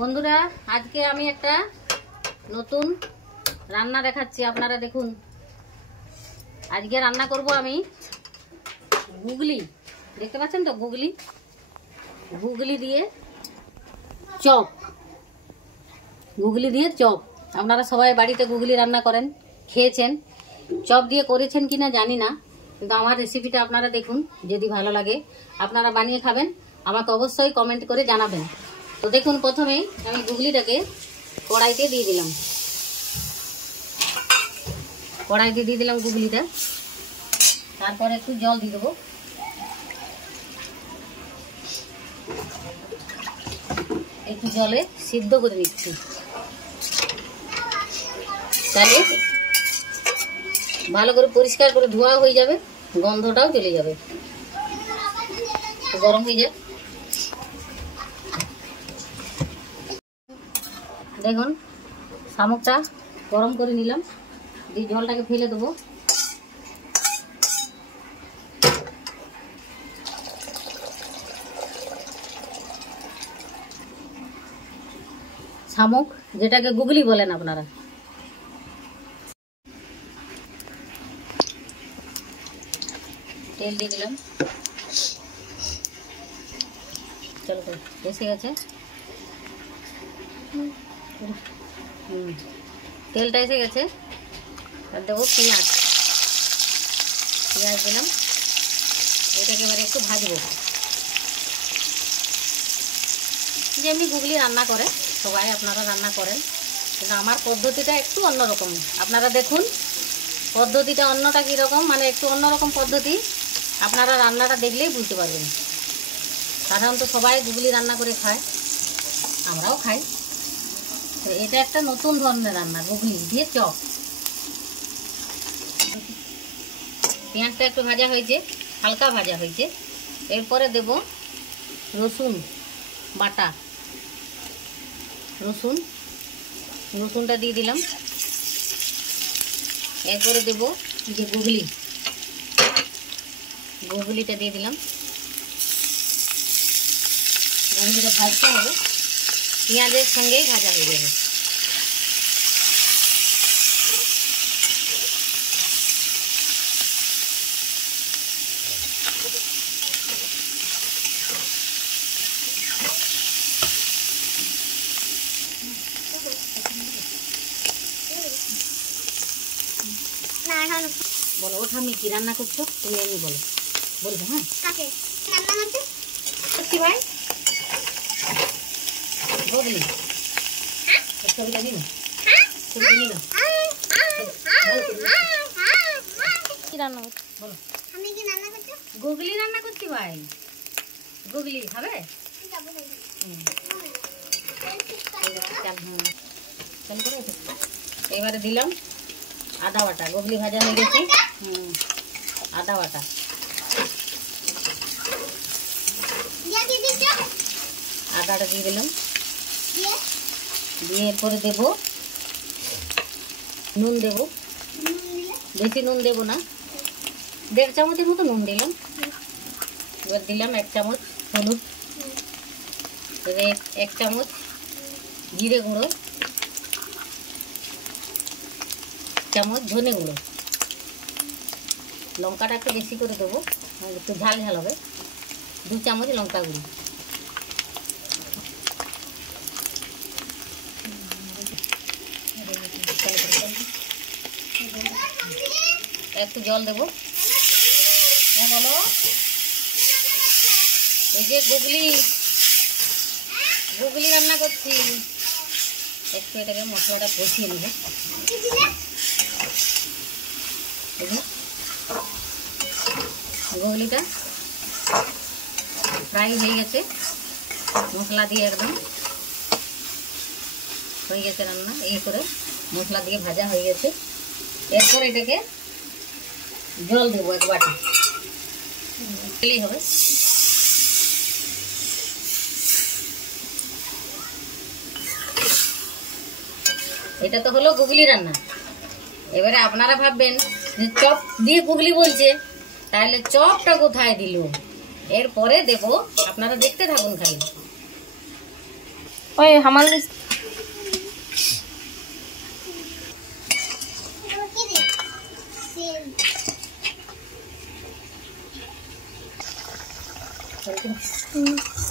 বন্ধুরা আজকে আমি একটা নতুন রান্না দেখাচ্ছি, আপনারা দেখুন। আজকে রান্না করব আমি গুগলি, দেখতে পাচ্ছেন তো গুগলি, গুগলি দিয়ে চপ, গুগলি দিয়ে চপ। আপনারা সবাই বাড়িতে গুগলি রান্না করেন, খেয়েছেন, চপ দিয়ে করেছেন কিনা জানি না, কিন্তু আমার রেসিপিটা আপনারা দেখুন, যদি ভালো লাগে আপনারা বানিয়ে খাবেন, আমাকে অবশ্যই কমেন্ট করে জানাবেন। তো দেখুন, প্রথমেই আমি গুগলিটাকে কড়াইতে দিয়ে দিলাম, কড়াইতে দিয়ে দিলাম গুগলিটা। তারপরে একটু জল দিয়ে দেবো, একটু জলে সিদ্ধ করে নিচ্ছি, তাহলে ভালো করে পরিষ্কার করে ধোয়া হয়ে যাবে, গন্ধটাও চলে যাবে। গরম হয়ে যায়, দেখুন শামুকটা গরম করে নিলাম, দিয়ে জলটাকে ফেলে দেবো। শামুক যেটাকে গুগলি বলেন আপনারা। তেল দিয়ে দিলাম, চলো এসে গেছে, তেলটা এসে গেছে। আর দেবো পেঁয়াজ, পেঁয়াজ দিলাম, এটাকে এবারে একটু ভাজবো। যেমনি গুগলি রান্না করে সবাই, আপনারা রান্না করেন, কিন্তু আমার পদ্ধতিটা একটু অন্যরকম। আপনারা দেখুন পদ্ধতিটা অন্যটা কীরকম, মানে একটু অন্যরকম পদ্ধতি, আপনারা রান্নাটা দেখলেই বুঝতে পারবেন। সাধারণত সবাই গুগলি রান্না করে খায়, আমরাও খাই, তো এটা একটা নতুন ধরনের রান্না, গুগলি দিয়ে চপ। পেঁয়াজটা একটু ভাজা হয়েছে, হালকা ভাজা হয়েছে। এরপরে দেব রসুন বাটা, রসুনটা দিয়ে দিলাম। এরপরে দেব যে গুগলিটা দিয়ে দিলাম। গুগলিটা ভাজতে হবে, পেঁয়াজের সঙ্গেই ভাজা হয়ে যাবে। বলো ও ঠাম্মি কি রান্না করছো তুমি, আমি বলো, বলবে। হ্যাঁ কাকে রান্না করছি ভাই, গুগলি। হ্যাঁ ছবিটা দিন, ছবিটা নিন। কি রান্না করছো বলো, আমি কি রান্না করছি? গুগলি রান্না করছি ভাই। গুগলি খাবে? এবারে দিলাম আদা বাটা, গুগলি ভাজা হয়ে গেছে। আদা বাটা, আদাটা দিয়ে দিলাম, দিয়ে এরপরে দেবো নুন, দেবো বেশি নুন দেবো না, 1.5 চামচের মতো নুন দিলাম। এবার দিলাম 1 চামচ হলুদ, 1 চামচ জিরে গুঁড়ো, 1 চামচ ধনে গুঁড়ো। লঙ্কাটা একটু বেশি করে দেবো, একটু ঝাল ঝাল হবে। 2 চামচ লঙ্কা গুঁড়ো, একটু জল দেবো। হ্যাঁ বলো, এই যে গুগলি রান্না করছি, একটু এটাকে মশলাটা কষিয়ে নেব। গুগলিটা ফ্রাই হয়ে গেছে, মশলা দিয়ে একদম হয়ে গেছে রান্না, এই করে মশলা দিয়ে ভাজা হয়ে গেছে। এরপর এটাকে জল দেবো 1 বাটি, দিলেই হবে। এটা তো হলো গুগলি রান্না। এবারে আপনারা ভাববেন যে চপ দিয়ে গুগলি বলছে, তাহলে চপটা কোথায় দিল? এরপরে দেব, আপনারা দেখতে থাকুন খালি। ওই হামাল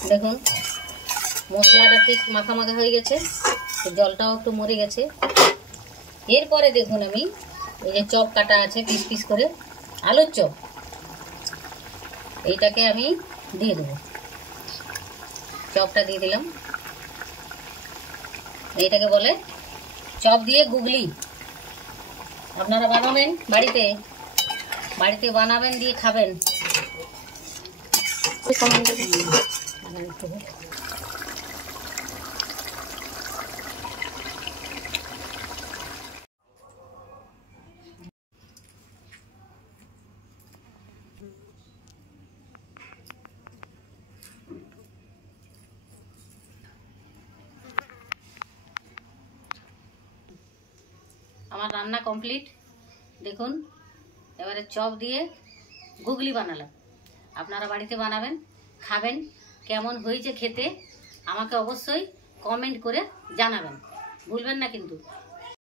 দেখুন মশলাটা ঠিক মাখা মাখা হয়ে গেছে, জলটাও একটু মরে গেছে। এরপরে দেখুন আমি এই যে চপ কাটা আছে পিস পিস করে, আলুর চপ, এইটাকে আমি দিয়ে দেবো। চপটা দিয়ে দিলাম। এইটাকে বলে চপ দিয়ে গুগলি। আপনারা বানাবেন বাড়িতে, বাড়িতে বানাবেন, দিয়ে খাবেন। আমার রান্না কমপ্লিট। দেখুন এবারে চপ দিয়ে গুগলি বানালাম। আপনারা বাড়িতে বানাবেন, খাবেন। কেমন হয়েছে খেতে আমাকে অবশ্যই কমেন্ট করে জানাবেন, ভুলবেন না কিন্তু।